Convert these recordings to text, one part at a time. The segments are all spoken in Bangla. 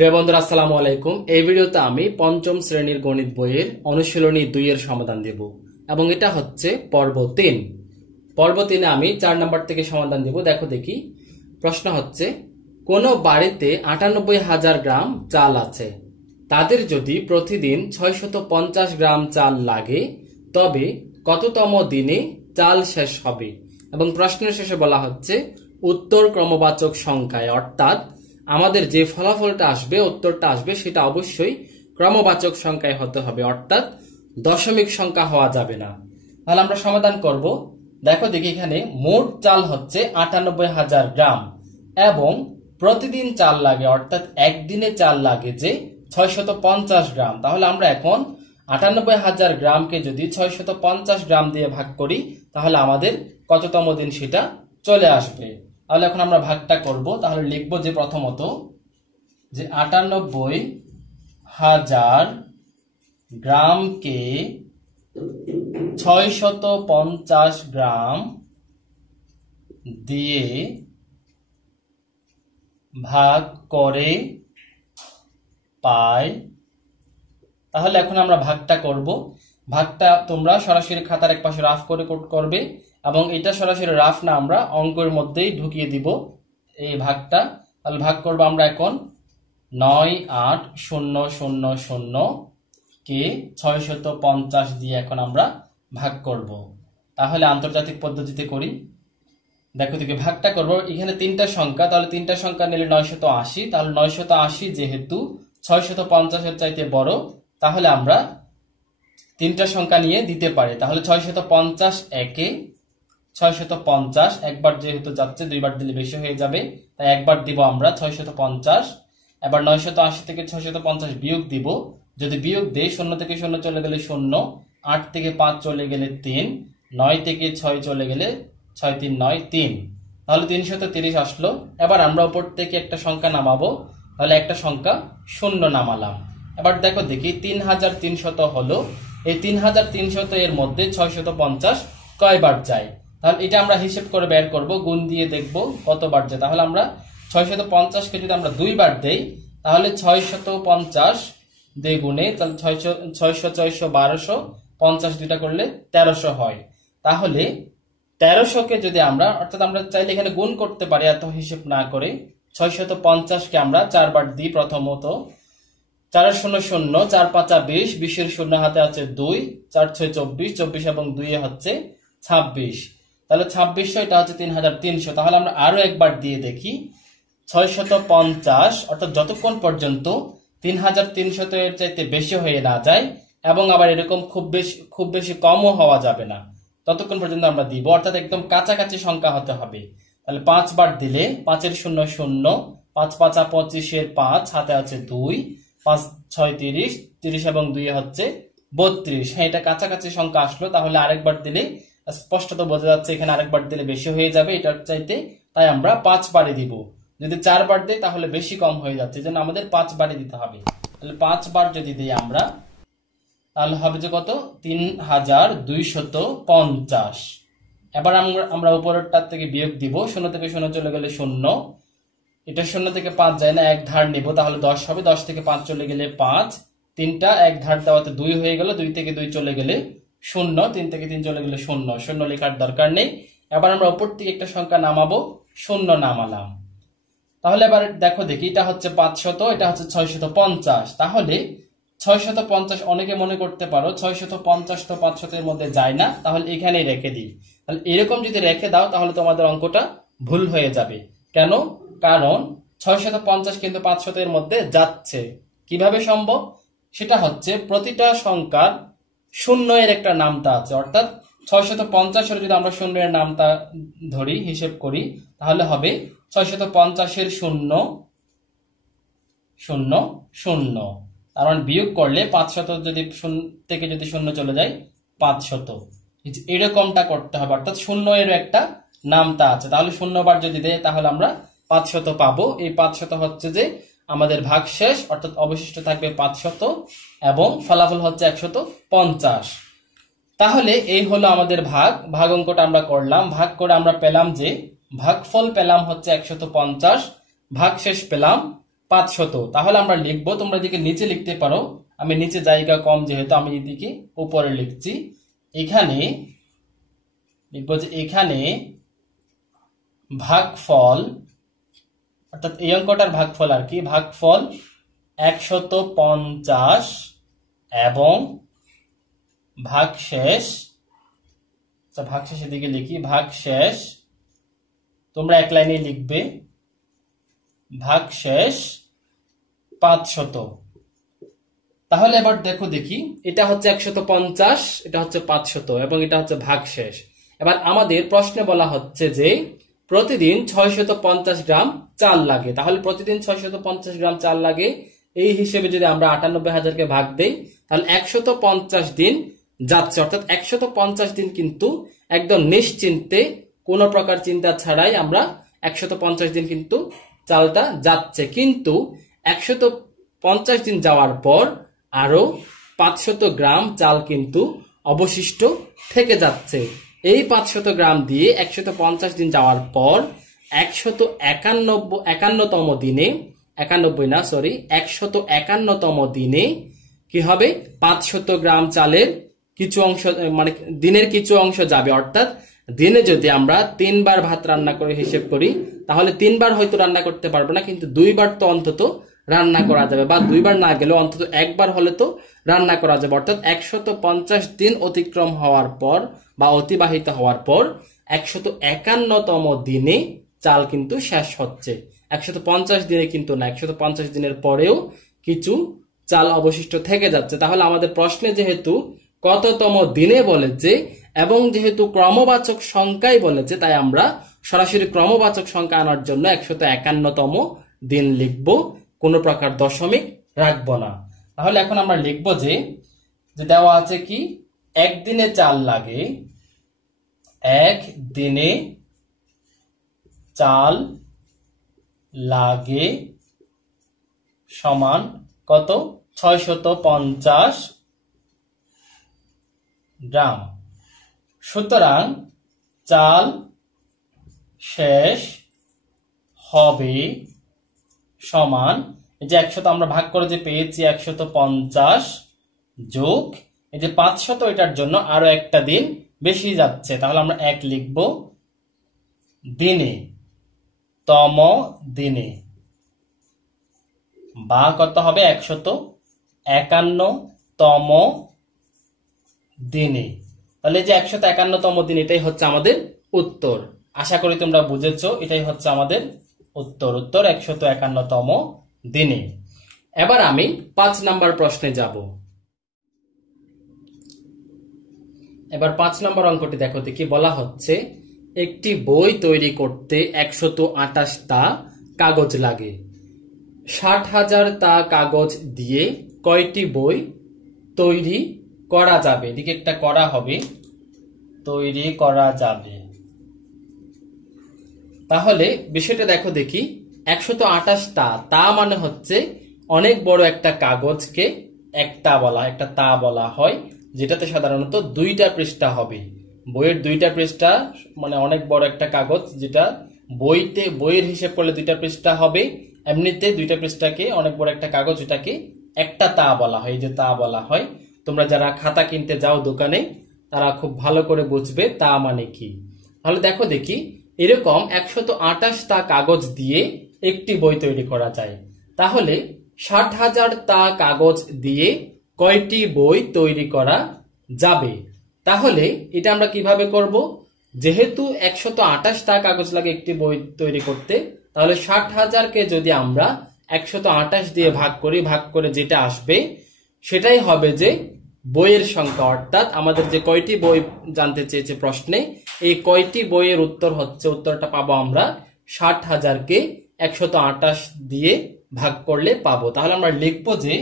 প্রিয় বন্ধুরা, আসসালামু আলাইকুম। এই ভিডিওতে আমি পঞ্চম শ্রেণীর গণিত বইয়ের অনুশীলনী 2 এর সমাধান দেব এবং এটা হচ্ছে পর্ব 3। পর্ব 3 আমি 4 নাম্বার থেকে সমাধান দেব। দেখো দেখি, প্রশ্ন হচ্ছে কোন বাড়িতে ৯৮,০০০ গ্রাম চাল আছে, তাদের যদি প্রতিদিন ৬৫০ গ্রাম চাল লাগে তবে কততম দিনে চাল শেষ হবে। এবং প্রশ্নের শেষে বলা হচ্ছে উত্তর ক্রমবাচক সংখ্যায়, অর্থাৎ আমাদের যে ফলাফলটা আসবে, উত্তরটা আসবে, সেটা অবশ্যই ক্রমবাচক সংখ্যায় হতে হবে, অর্থাৎ দশমিক সংখ্যা হওয়া যাবে না। তাহলে আমরা সমাধান করব। দেখো দেখি, এখানে মোট চাল হচ্ছে ৯৮,০০০ গ্রাম এবং প্রতিদিন চাল লাগে, অর্থাৎ একদিনে চাল লাগে যে ৬৫০ গ্রাম। তাহলে আমরা এখন ৯৮,০০০ গ্রামকে যদি ৬৫০ গ্রাম দিয়ে ভাগ করি তাহলে আমাদের কততম দিন সেটা চলে আসবে। তাহলে এখন আমরা ভাগটা করব। তাহলে লিখবো যে প্রথমত যে ৯৮,০০০ গ্রামকে ৬৫০ গ্রাম দিয়ে ভাগ করে পাই। তাহলে এখন আমরা ভাগটা করব। ভাগটা তোমরা সরাসরি খাতার এক পাশে রাফ করে করবে এবং এটা সরাসরি রাফ না, আমরা অঙ্কের মধ্যেই ঢুকিয়ে দিব এই ভাগটা। তাহলে ভাগ করব আমরা এখন ৯৮,০০০ কে ৬৫০ দিয়ে এখন আমরা ভাগ করব। তাহলে আন্তর্জাতিক পদ্ধতিতে করি। দেখো দেখি ভাগটা করব। এখানে তিনটা সংখ্যা, তাহলে তিনটা সংখ্যা নিলে ৯৮০। তাহলে ৯৮০ যেহেতু ৬৫০ চাইতে বড়, তাহলে আমরা তিনটা সংখ্যা নিয়ে দিতে পারি। তাহলে ৬৫০ একে ৬৫০, একবার যেহেতু যাচ্ছে দুইবার দিলে বেশি হয়ে যাবে, তাই একবার দিব আমরা ৬৫০। এবার ৯৮০ থেকে ৬৫০ বিয়োগ দিব। যদি বিয়োগ দেই, ০ থেকে ০ চলে গেলে ০, ৮ থেকে ৫ চলে গেলে ৩, ৯ থেকে ৬ চলে গেলে ৬ ৩ ৯ ৩। তাহলে ৩৩০ আসলো। এবার আমরা উপর থেকে একটা সংখ্যা নামাবো, তাহলে একটা সংখ্যা ০ নামালাম। এবার দেখো দেখি ৩৩০০ হলো। এই ৩৩০০ এর মধ্যে ৬৫০ কয়বার যায়। তাহলে এটা আমরা হিসেব করে বের করব, গুণ দিয়ে দেখব কতবার যায়। তাহলে আমরা ৬৫০ কে যদি আমরা ২ বার দেই তাহলে ৬৫০ দিয়ে গুণে, তাহলে ৬০০ ৬০০ ১২০০, ৫০ দুইটা করলে ১৩০০ হয়। তাহলে ১৩০০ কে যদি আমরা, অর্থাৎ আমরা চাইলে এখানে গুণ করতে পারি এত হিসেব না করে, ৬৫০ কে আমরা ৪ বার দিই। প্রথমত ৪ ০ ০, ৪ ৫ ২০, ২০ এর শূন্য হাতে আছে ২, ৪ ৬ ২৪, ২৪ এবং ২ হচ্ছে ২৬। তাহলে ২৬০০, এটা হচ্ছে ৩৩০০। তাহলে আমরা আরো একবার দিয়ে দেখি ৬৫০, অর্থাৎ যতক্ষণ পর্যন্ত ৩৩০০ এর চাইতে বেশি হয়ে না যায় এবং আবার এরকম খুব বেশি কমও হওয়া যাবে না, ততক্ষণ পর্যন্ত আমরা দিব, অর্থাৎ একদম কাছাকাছি সংখ্যা হতে হবে। তাহলে ৫ বার দিলে ৫ এর শূন্য ০, ৫ ৫ ২৫ এর ৫ হাতে আছে ২, ৫ ৬ ৩০, ৩০ এবং ২ হচ্ছে ৩২। হ্যাঁ, এটা কাছাকাছি সংখ্যা আসলো। তাহলে আরেকবার দিলে স্পষ্টত বোঝা যাচ্ছে এখানে আরেকবার দিলে বেশি হয়ে যাবে এটার চাইতে, তাই আমরা ৫ বারে দিব। যদি ৪ বার দিই তাহলে বেশি কম হয়ে যাচ্ছে, এই জন্য আমাদের ৫ বারে দিতে হবে। তাহলে ৫ বার যদি দিই আমরা, তাহলে হবে যে কত, ৩২৫০। এবার আমরা উপরেরটার থেকে বিয়োগ দিব। ০ থেকে ০ চলে গেলে ০, এটা ০ থেকে ৫ যায় না, এক ধার নিব, তাহলে ১০ হবে। ১০ থেকে ৫ চলে গেলে ৫, তিনটা এক ধার দেওয়াতে ২ হয়ে গেল। ২ থেকে ২ চলে গেলে ০, ৩ থেকে ৩ চলে গেলে ০, ০ লেখার দরকার নেই। এবার আমরা উপর থেকে একটা সংখ্যা নামাবো, ০ নামালাম। তাহলে এবার দেখো দেখি, এটা হচ্ছে ৫০০, এটা হচ্ছে ৬৫০। তাহলে ৬৫০, অনেকে মনে করতে পারো ৬৫০ তো ৫০০ এর মধ্যে যায় না, তাহলে এখানেই রেখে দিই। তাহলে এরকম যদি রেখে দাও তাহলে তোমাদের অঙ্কটা ভুল হয়ে যাবে। কেন? কারণ ৬৫০ কিন্তু ৫০০ এর মধ্যে যাচ্ছে। কিভাবে সম্ভব? সেটা হচ্ছে প্রতিটা সংখ্যার ০ এর একটা নামতা আছে, অর্থাৎ ৬৫০ এর যদি আমরা ০ এর নামতা ধরি, হিসেব করি, তাহলে হবে ৬৫০ এর ০ ০ ০। কারণ বিয়োগ করলে ৫০০ যদি থেকে যদি ০ চলে যায় ৫০০, এরকমটা করতে হবে, অর্থাৎ ০ এর একটা নামতা আছে। তাহলে ০ বার যদি দেয় তাহলে আমরা ৫০০ পাবো। এই ৫০০ হচ্ছে যে আমাদের ভাগ শেষ, অর্থাৎ অবশিষ্ট থাকবে ৫০০ এবং ফলাফল হচ্ছে ১৫০। তাহলে এই হলো আমাদের ভাগ অঙ্কটা আমরা করলাম। ভাগ করে আমরা পেলাম যে ভাগফল পেলাম হচ্ছে ১৫০, ভাগ শেষ পেলাম 500। তাহলে আমরা লিখবো, তোমরা এদিকে নিচে লিখতে পারো, আমি নিচে জায়গা কম যেহেতু আমি এদিকে উপরে লিখছি। এখানে লিখবো যে এখানে ভাগফল, অর্থাৎ এই অঙ্কটার ভাগফল আর কি, ভাগফল 150 এবং ভাগশেষ, ভাগশেষ এদিকে লিখি, ভাগশেষ তোমরা এক লাইনে লিখবে, ভাগশেষ 500। তাহলে এবার দেখো দেখি, এটা হচ্ছে 150, এটা হচ্ছে 500 এবং এটা হচ্ছে ভাগশেষ। এবার আমাদের প্রশ্নে বলা হচ্ছে যে প্রতিদিন 650 গ্রাম চাল লাগে। তাহলে প্রতিদিন 650 গ্রাম চাল লাগে, এই হিসেবে যদি আমরা 98,000কে ভাগ দেই তাহলে 150 দিন যাচ্ছে, অর্থাৎ 150 দিন কিন্তু একদম নিশ্চিন্তে কোনো প্রকার চিন্তা ছাড়াই আমরা 150 দিন কিন্তু চালটা যাচ্ছে। কিন্তু 150 দিন যাওয়ার পর আরো 500 গ্রাম চাল কিন্তু অবশিষ্ট থেকে যাচ্ছে। এই 500 গ্রাম দিয়ে 150 দিন যাওয়ার পর 151তম দিনে, 151তম দিনে কি হবে, 500 গ্রাম চালের কিছু অংশ, মানে দিনের কিছু অংশ যাবে। অর্থাৎ দিনে যদি আমরা 3 বার ভাত রান্না করে হিসেব করি তাহলে 3 বার হয়তো রান্না করতে পারবো না, কিন্তু 2 বার তো অন্তত রান্না করা যাবে, বা 2 বার না গেলেও অন্তত 1 বার হলে তো রান্না করা যাবে। অর্থাৎ 150 দিন অতিক্রম হওয়ার পর বা অতিবাহিত হওয়ার পর 151তম দিনে চাল কিন্তু শেষ হচ্ছে। 150 দিনে কিন্তু না, 150 দিনের পরেও কিছু চাল অবশিষ্ট থেকে যাচ্ছে। তাহলে আমাদের প্রশ্নে যেহেতু কততম দিনে বলেছে এবং যেহেতু ক্রমবাচক সংখ্যাই বলেছে, তাই আমরা সরাসরি ক্রমবাচক সংখ্যা আনার জন্য 151তম দিন লিখব, কোনো প্রকার দশমিক রাখবো না। তাহলে এখন আমরা লিখব যে দেওয়া আছে কি, একদিনে চাল লাগে, একদিনে চাল লাগে সমান কত, 650 গ্রাম। সুতরাং চাল শেষ হবে সমান, এই যে 100 আমরা ভাগ করে যে পেয়েছি 150 যোগ এই যে 500, এটার জন্য আরো একটা দিন বেশি যাচ্ছে, তাহলে আমরা 1 লিখব, দিনে, তম দিনে, বা কত হবে 151তম দিনে। তাহলে যে 151তম দিন, এটাই হচ্ছে আমাদের উত্তর। আশা করি তোমরা বুঝেছো, এটাই হচ্ছে আমাদের উত্তর, উত্তর 151তম দিনে। এবার আমি 5 নাম্বার প্রশ্নে যাব। এবার 5 নম্বর অঙ্কটি দেখো দেখি, বলা হচ্ছে একটি বই তৈরি করতে 128টা কাগজ লাগে, 60,000 তা কাগজ দিয়ে কয়টি বই তৈরি করা যাবে? এদিকে একটা করা হবে, তৈরি করা যাবে। তাহলে বিষয়টা দেখো দেখি, 128টা, তা মানে হচ্ছে অনেক বড় একটা কাগজকে একটা বলা, একটা তা বলা হয়, যেটাতে সাধারণত 2টা পৃষ্ঠা হবে। বইয়ের 2টা পৃষ্ঠা মানে অনেক বড় একটা কাগজ, যেটা বইয়ের হিসেব করলে 2টা পৃষ্ঠা হবে। এমনিতে 2টা পৃষ্ঠাকে অনেক বড় একটা কাগজ, এটাকে একটা তা বলা হয়, যে তা বলা হয়। তোমরা যারা খাতা কিনতে যাও দোকানে, তারা খুব ভালো করে বুঝবে তা মানে কি। তাহলে দেখো দেখি, এরকম 128টা কাগজ দিয়ে একটি বই তৈরি করা যায়। তাহলে 60,000 তা কাগজ দিয়ে কয়টি বই তৈরি করা যাবে? তাহলে এটা আমরা কিভাবে করব? যেহেতু 128টা কাগজ লাগে একটি বই তৈরি করতে, তাহলে 60,000কে যদি আমরা 128 দিয়ে ভাগ করি, ভাগ করে যেটা আসবে সেটাই হবে যে বইয়ের সংখ্যা। অর্থাৎ আমাদের যে কয়টি বই জানতে চেয়েছে প্রশ্নে, এই কয়টি বইয়ের উত্তর হচ্ছে, উত্তরটা পাবো আমরা 60,000কে 128 দিয়ে ভাগ করলে পাবো। তাহলে আমরা লিখবো যে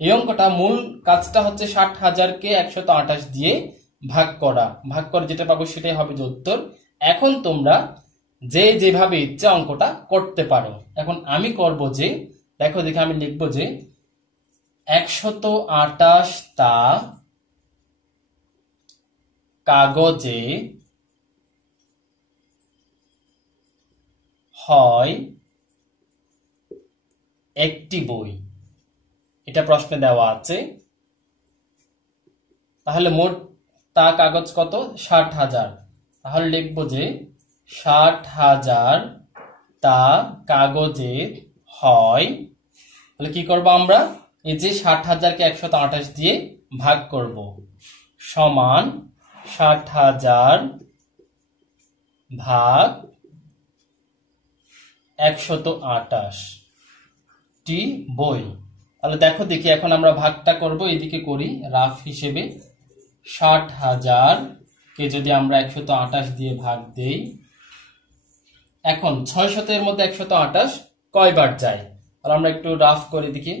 এই অঙ্কটা মূল কাজটা হচ্ছে 60,000কে 128 দিয়ে ভাগ করা, ভাগ করে যেটা পাবো সেটাই হবে যে উত্তর। এখন তোমরা যে যেভাবে ইচ্ছে অঙ্কটা করতে পারো। এখন আমি করব যে, দেখো দেখে আমি লিখবো যে 128টা কাগজে হয় একটি বই, এটা প্রশ্নে দেওয়া আছে। তাহলে মোট তা কাগজ কত? 60,000। তাহলে লিখবো যে 60,000 তা কাগজের হয়। তাহলে কি করব আমরা? এই যে 60,000কে 128 দিয়ে ভাগ করব, সমান 60,000 ভাগ 128 টি বই। তাহলে দেখো দেখি, এখন আমরা ভাগটা করব, এদিকে করি রাফ হিসেবে। 60,000 কে যদি আমরা 128 দিয়ে ভাগ দেই, এখন 600 এর মধ্যে 128 কয়বার যায়? তাহলে আমরা একটু রাফ করে দেখি।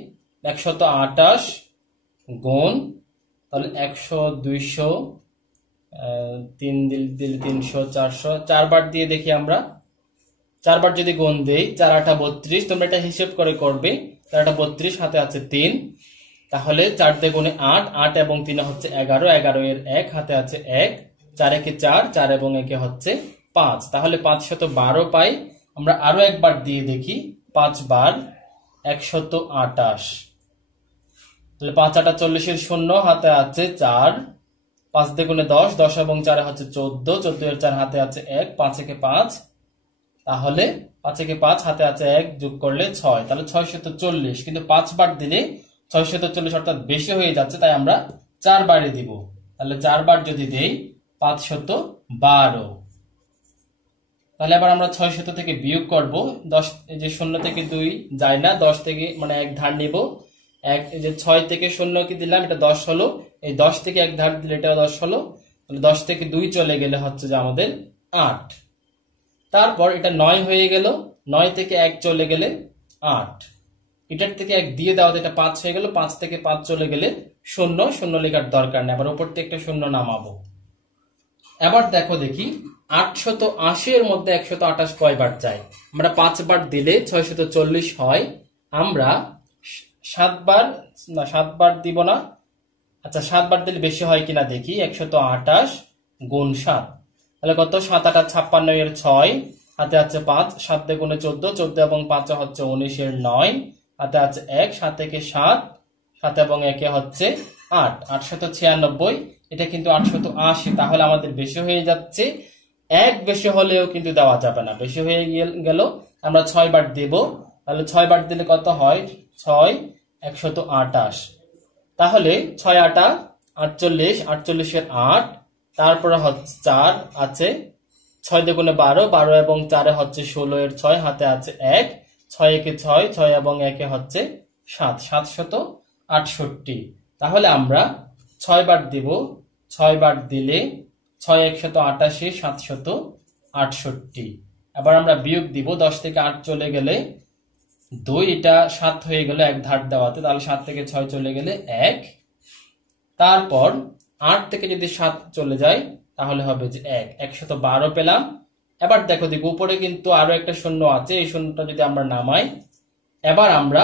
128 গুণ, তাহলে 100, 200, 3 দিলে 300, 400, 4 বার দিয়ে দেখি আমরা। 4 বার যদি গুণ দেই, 4 8 32, তোমরা এটা হিসেব করে করবে। 4 8 32, হাতে আছে 3, তাহলে 4 দিয়ে গুণে 8, 8 এবং 3 হচ্ছে 11, 11 এর 1, হাতে আছে 1, 4 একে 4, 4 এবং 1 হচ্ছে 5, তাহলে 512 পাই। আমরা আরো একবার দিয়ে দেখি, 5 বার 128, তাহলে 5 8 40 এর 0, হাতে আছে 4, 5 দিয়ে গুণে 10, 10 এবং 4 হচ্ছে 14, 14 এর 4, হাতে আছে 1, 5 একে 5, তাহলে 5 একে 5, হাতে আছে 1, যোগ করলে 6, তাহলে 640। কিন্তু 5 বার দিলে 640 অর্থাৎ বেশি হয়ে যাচ্ছে, তাই আমরা 4 বারে দিব। তাহলে 4 বার যদি দেই 512। তাহলে আবার আমরা 600 থেকে বিয়োগ করব। 10, এই যে 0 থেকে 2 যায় না, 10 থেকে মানে 1 ধার নিব। এই যে 6 থেকে 0 কি দিলাম, এটা 10 হলো। এই 10 থেকে 1 ধার দিলে এটাও 10 হলো। তাহলে 10 থেকে 2 চলে গেলে হচ্ছে যে আমাদের 8। তারপর এটা 9 হয়ে গেল, 9 থেকে 1 চলে গেলে 8, এটার থেকে 1 দিয়ে দেওয়া, এটা 5 হয়ে গেল। 5 থেকে 5 চলে গেলে 0, 0 লেখার দরকার নেই, আবার উপর থেকে একটা 0 নামাবো। এবার দেখো দেখি 880 এর মধ্যে 128 কয়বার যায়? আমরা 5 বার দিলে 640 হয়। আমরা 7 বার, না 7 বার দিব না, আচ্ছা 7 বার দিলে বেশি হয় কিনা দেখি। 128 গুণ 7, তাহলে কত? 7 8 56 এর 6, হাতে আছে 5, 7 দিয়ে গুণে 14, 14 এবং 5 হচ্ছে 19 এর 9, হাতে আছে 1, 7 একে 7, 7 এবং 1 হচ্ছে 8, 896। এটা কিন্তু 880, তাহলে আমাদের বেশি হয়ে যাচ্ছে। 1 বেশি হলেও কিন্তু দেওয়া যাবে না, বেশি হয়ে গেল। আমরা 6 বার দেব, তাহলে 6 বার দিলে কত হয়? 6 128, তাহলে 6 8 48, 48 এর 8, তারপরে হচ্ছে 4 আছে, 6 দিয়ে গুণে 12, 12 এবং 4 হচ্ছে 16 এর 6, হাতে আছে 1, 6 একে 6, 6 এবং 1 হচ্ছে 7, 768। তাহলে আমরা 6 বার দিব, 6 বার দিলে 6 188, 768। এবার আমরা বিয়োগ দিব, 10 থেকে 8 চলে গেলে 2, এটা 7 হয়ে গেল 1 ধার দেওয়াতে, তাহলে 7 থেকে 6 চলে গেলে 1, তারপর 8 থেকে যদি 7 চলে যায় তাহলে হবে যে 1, 112 পেলাম। এবার দেখো দেখো উপরে কিন্তু আরো একটা শূন্য আছে, এই শূন্যটা যদি আমরা নামাই, এবার আমরা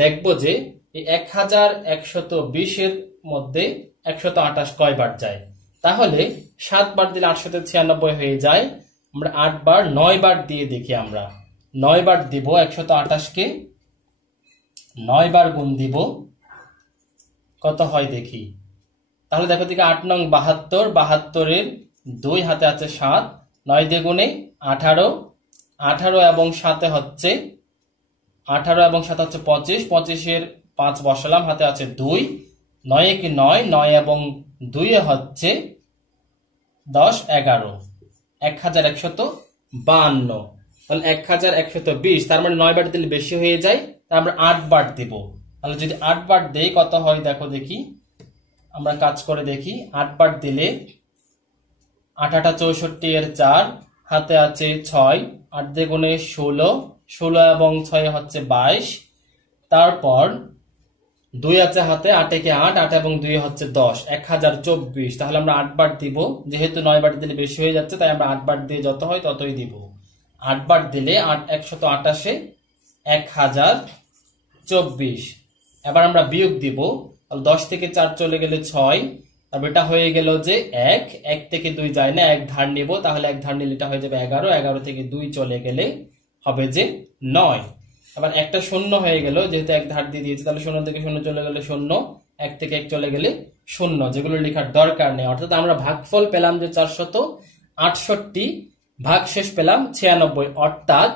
দেখব যে এই 1120 এর মধ্যে 128 কয়বার যায়? তাহলে 7 বার দিলে 896 হয়ে যায়। আমরা 8 বার 9 বার দিয়ে দেখি, আমরা 9 বার দিব 128 কে, 9 বার গুণ দিব, কত হয় দেখি। তাহলে দেখো দিকে 8 নং 72, 72 এর 2, হাতে আছে 7, 9 দিয়ে গুণে 18, 18 এবং 7 হচ্ছে 18 এবং 7 হচ্ছে 25, 25 এর 5 বসালাম, হাতে আছে 2, 9 একে 9, 9 এবং 2 হচ্ছে 10, 11, 1152। তাহলে 1120, তার মানে 9 বার দিলে বেশি হয়ে যায়, তাই আমরা 8 বার দেব। তাহলে যদি 8 বার দেই কত হয় দেখো দেখি, আমরা কাজ করে দেখি। 8 বার দিলে 8 8 64 এর 4, হাতে আছে 6, 8 দিয়ে গুণে 16, 16 এবং 6 হচ্ছে 22, তারপর 2 আছে হাতে, 8 একে 8, 8 এবং 2 হচ্ছে 10, 1024। তাহলে আমরা 8 বার দিব, যেহেতু 9 বার দিলে বেশি হয়ে যাচ্ছে, তাই আমরা 8 বার দিয়ে যত হয় ততই দিব। 8 বার দিলে 128 1024। এবার আমরা বিয়োগ দিব, 10 থেকে 4 চলে গেলে 6, আর এটা হয়ে গেল যে 1, 1 থেকে 2 যায় না, 1 ধার নিব, তাহলে 1 ধার নিলে এটা হয়ে যাবে 11, 11 থেকে 2 চলে গেলে হবে যে 9। আবার একটা শূন্য হয়ে গেল, যেহেতু এক ধার দিয়ে দিয়েছে, তাহলে শূন্য থেকে শূন্য চলে গেলে শূন্য, এক থেকে এক চলে গেলে শূন্য, যেগুলো লেখার দরকার নেই। অর্থাৎ আমরা ভাগফল পেলাম যে 468, ভাগশেষ পেলাম 96, অর্থাৎ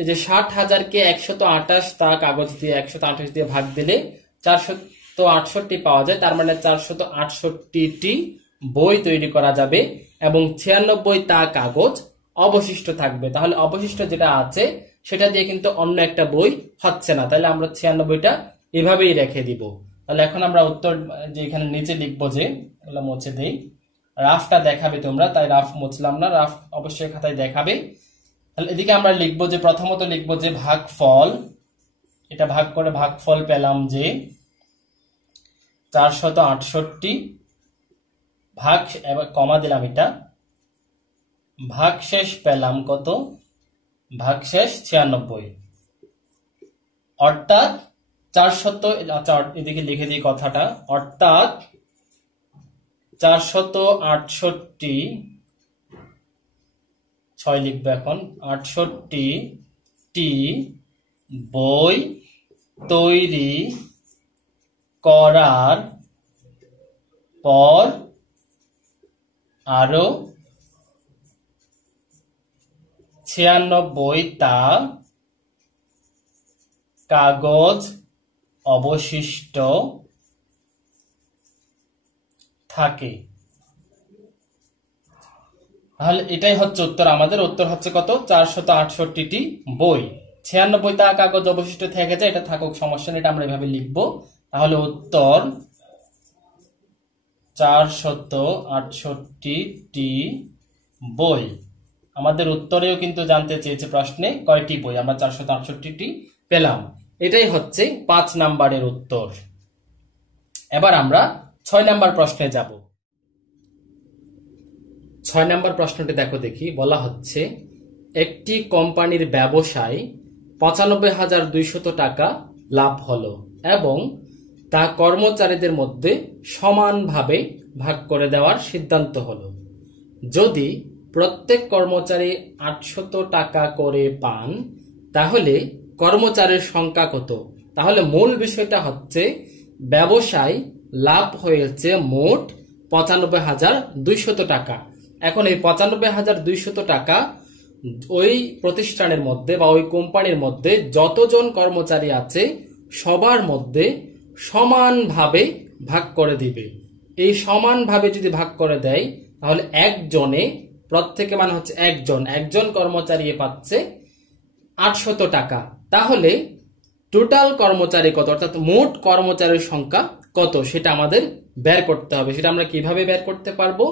এই যে 60,000-কে 128 তা কাগজ দিয়ে 128 দিয়ে ভাগ দিলে 468 পাওয়া যায়। তার মানে 468টি বই তৈরি করা যাবে এবং 96 তা কাগজ অবশিষ্ট থাকবে। তাহলে অবশিষ্ট যেটা আছে সেটা দিয়ে কিন্তু অন্য একটা বই হচ্ছে না, তাহলে আমরা 96টা এভাবেই রেখে দিব। তাহলে এখন আমরা উত্তর যে এখানে নিচে লিখবো, যে এগুলো মুছে দেই, রাফটা দেখাবে তোমরা, তাই রাফ মুছলাম না, রাফ অবশ্যই খাতায় দেখাবে। তাহলে এদিকে আমরা লিখবো যে প্রথমত লিখবো যে ভাগফল, এটা ভাগ করে ভাগফল পেলাম যে 468, ভাগ এবার কমা দিলাম, এটা ভাগশেষ পেলাম কত, ভাগশেষ 96, অর্থাৎ 400, আচ্ছা এদিকে লিখে দিই কথাটা, অর্থাৎ 468, 6 লিখবো এখন, 68টি বই তৈরি করার পর আরো 96 তা কাগজ অবশিষ্ট থাকে। তাহলে এটাই হচ্ছে উত্তর, আমাদের উত্তর হচ্ছে কত, 468টি বই, 96 তা কাগজ অবশিষ্ট থেকে যায়, এটা থাকুক সমস্যা নেই, এটা আমরা এভাবে লিখবো। তাহলে উত্তর 468টি বই। আমাদের উত্তরেও কিন্তু জানতে চেয়েছে প্রশ্নে কয়টি বই, আমরা 468টি পেলাম। এটাই হচ্ছে 5 নাম্বারের উত্তর। এবার আমরা 6 নাম্বার প্রশ্নে যাব। 6 নাম্বার প্রশ্নটি দেখো দেখি, বলা হচ্ছে একটি কোম্পানির ব্যবসায় 95,200 টাকা লাভ হলো এবং তা কর্মচারীদের মধ্যে সমানভাবে ভাগ করে দেওয়ার সিদ্ধান্ত হলো। যদি প্রত্যেক কর্মচারী 800 টাকা করে পান, তাহলে কর্মচারীর সংখ্যা কত? তাহলে মূল বিষয়টা হচ্ছে ব্যবসায় লাভ হয়েছে মোট 95,200 টাকা। এখন এই 95,200 টাকা ওই প্রতিষ্ঠানের মধ্যে বা ওই কোম্পানির মধ্যে যতজন কর্মচারী আছে সবার মধ্যে সমানভাবে ভাগ করে দিবে। এই সমানভাবে যদি ভাগ করে দেয় তাহলে একজনে, প্রত্যেকে মানে হচ্ছে একজন কর্মচারী পাচ্ছে 800 টাকা। তাহলে টোটাল কর্মচারী কত, অর্থাৎ মোট কর্মচারীর সংখ্যা কত সেটা আমাদের বের করতে হবে। সেটা আমরা কিভাবে বের করতে পারবো?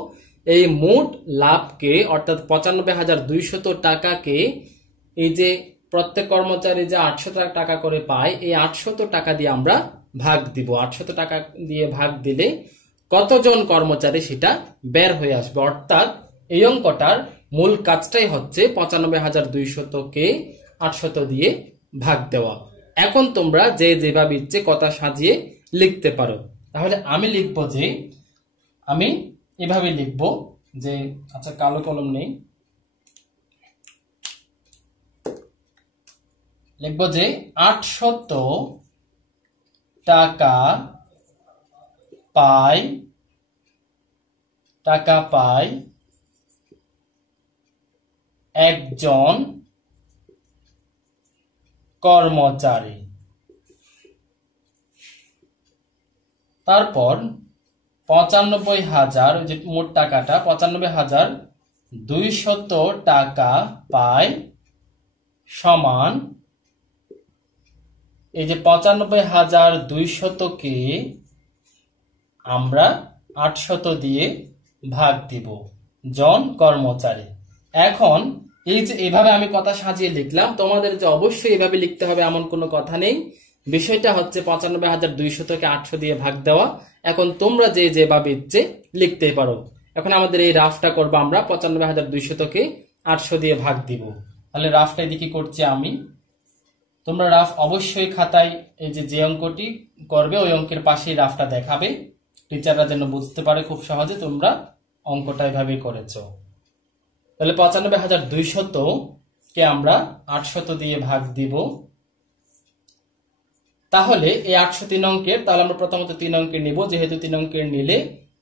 এই মোট লাভকে অর্থাৎ 95,200 টাকাকে এই যে প্রত্যেক কর্মচারী যে 800 টাকা করে পায়, এই 800 টাকা দিয়ে আমরা ভাগ দিব। 800 টাকা দিয়ে ভাগ দিলে কতজন কর্মচারী সেটা বের হয়ে আসবে। অর্থাৎ এই অঙ্কটার মূল কাজটাই হচ্ছে 95,200কে 800 দিয়ে ভাগ দেওয়া। এখন তোমরা যে যেভাবে ইচ্ছে কথা সাজিয়ে লিখতে পারো। তাহলে আমি লিখবো যে, আমি এভাবে লিখবো যে, আচ্ছা কালো কলম নেই, লিখবো যে 800 টাকা পায় একজন কর্মচারী। তারপর 95,000, যে মোট টাকাটা 95,200 টাকা পায় সমান, এই যে 95,200কে আমরা 800 দিয়ে ভাগ দিব জন কর্মচারী। এখন এই যে এভাবে আমি কথা সাজিয়ে লিখলাম, তোমাদের যে অবশ্যই এভাবে লিখতে হবে এমন কোনো কথা নেই। বিষয়টা হচ্ছে 95,200কে 800 দিয়ে ভাগ দেওয়া। এখন তোমরা যে যেভাবে ইচ্ছে লিখতে পারো। এখন আমাদের এই রাফটা করবো আমরা, 95,200কে 800 দিয়ে ভাগ দিব। তাহলে রাফটা এদিকে করছি আমি, তোমরা রাফ অবশ্যই খাতায় এই যে অঙ্কটি করবে ওই অঙ্কের পাশেই রাফটা দেখাবে, টিচাররা যেন বুঝতে পারে খুব সহজে তোমরা অঙ্কটা এভাবেই করেছো। তাহলে 95,200কে আমরা 800 দিয়ে ভাগ দিব, তাহলে এই 803 অঙ্কের, তাহলে আমরা প্রথমত 3 অঙ্কের নিব, যেহেতু 3 অঙ্কের নিলে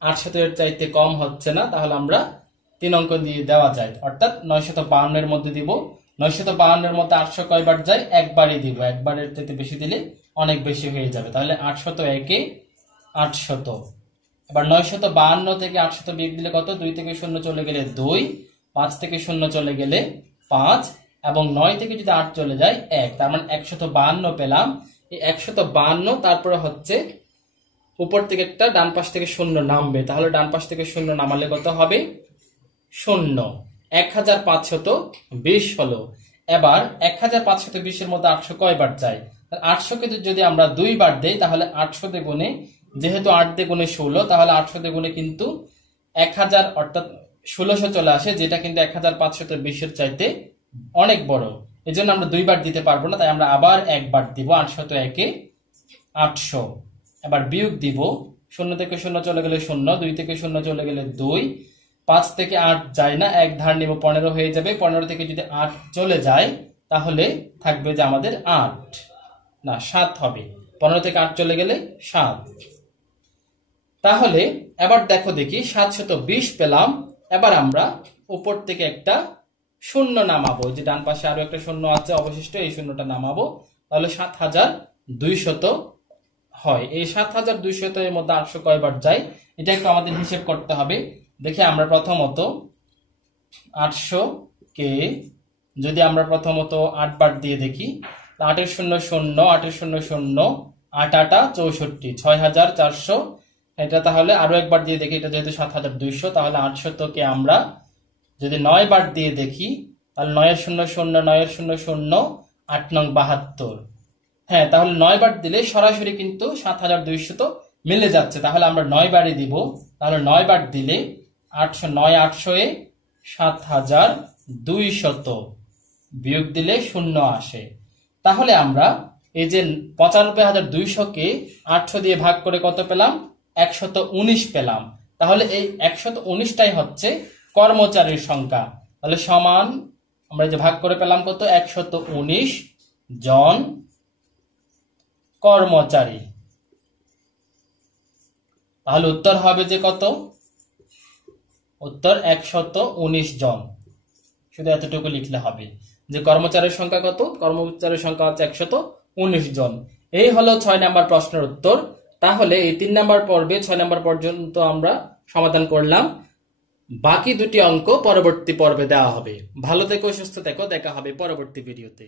800 এর চাইতে কম হচ্ছে না, তাহলে আমরা 3 অঙ্ক দিয়ে দেওয়া যায়, অর্থাৎ 952 এর মধ্যে দিব। 952 এর মধ্যে 800 কয়বার যায়? একবারই দিব, একবারের চাইতে বেশি দিলে অনেক বেশি হয়ে যাবে, তাহলে 801 এ 800। এবার 952 থেকে 800 বিয়োগ দিলে কত? 2 থেকে 0 চলে গেলে 2, 5 থেকে 0 চলে গেলে 5, এবং 9 থেকে যদি 8 চলে যায় 1, তার মানে 152 পেলাম। এই 152 তারপরে হচ্ছে উপর থেকে একটা, ডান পাশ থেকে 0 নামবে, তাহলে ডান পাশ থেকে 0 নামালে কত হবে? 0। 1520 হলো। এবার 1520 এর মধ্যে 800 কয়বার যায়? 800 কে যদি আমরা 2 বার দেই, তাহলে 800 দিয়ে গুণে, যেহেতু 8 দিয়ে গুণে 16, তাহলে 800 দিয়ে গুণে কিন্তু 1000 অর্থাৎ 1600 চলে আসে, যেটা কিন্তু 1520 এর চাইতে অনেক বড়। এই জন্য আমরা 2 বার দিতে পারবো না, তাই আমরা আবার একবার দিব। 801 এ 800। এবার বিয়োগ দিব, 0 থেকে 0 চলে গেলে 0, 2 থেকে 0 চলে গেলে 2, 5 থেকে 8 যায় না, এক ধার নিব, 15 হয়ে যাবে। 15 থেকে যদি 8 চলে যায়, তাহলে থাকবে যে আমাদের 8 না 7 হবে। 15 থেকে 8 চলে গেলে 7। তাহলে এবার দেখো দেখি, 720 পেলাম। এবার আমরা উপর থেকে একটা 0 নামাবো, যে ডান পাশে আরো একটা 0 আছে অবশিষ্ট, এই 0টা নামাবো, তাহলে 7200 হয়। এই 7200 এর মধ্যে 800 কয়বার যায়? এটা একটু আমাদের হিসেব করতে হবে। দেখি আমরা প্রথমত 800 কে যদি আমরা প্রথমত 8 বার দিয়ে দেখি, 8 এর 0 0, 8 এর 0 0, 8 8 64, 6400। এটা তাহলে আরো একবার দিয়ে দেখি, এটা যেহেতু 7200, তাহলে 800 কে আমরা যদি 9 বার দিয়ে দেখি, তাহলে 9 এর 0 0, 9 এর 0 0, 8 9 72। হ্যাঁ, তাহলে 9 বার দিলে সরাসরি কিন্তু 7200 তো মিলে যাচ্ছে, তাহলে আমরা 9 বারই দিব। তাহলে 9 বার দিলে 800, 9 800 এ 7200, বিয়োগ দিলে 0 আসে। তাহলে আমরা এই যে 95200 কে 800 দিয়ে ভাগ করে কত পেলাম? 119 পেলাম। তাহলে এই 119টাই হচ্ছে কর্মচারীর সংখ্যা। তাহলে সমান আমরা যে ভাগ করে পেলাম কত? 119 জন কর্মচারী। তাহলে উত্তর হবে যে কত? উত্তর 119 জন। শুধু এতটুকু লিখলে হবে যে কর্মচারীর সংখ্যা কত? কর্মচারীর সংখ্যা হচ্ছে 119 জন। এই হলো 6 নাম্বার প্রশ্নের উত্তর। তাহলে এই 3 নাম্বার পর্বে 6 নাম্বার পর্যন্ত আমরা সমাধান করলাম। বাকি দুটি অঙ্ক পরবর্তী পর্বে দেওয়া হবে। ভালো থেকো, সুস্থ থেকো, দেখা হবে পরবর্তী ভিডিওতে।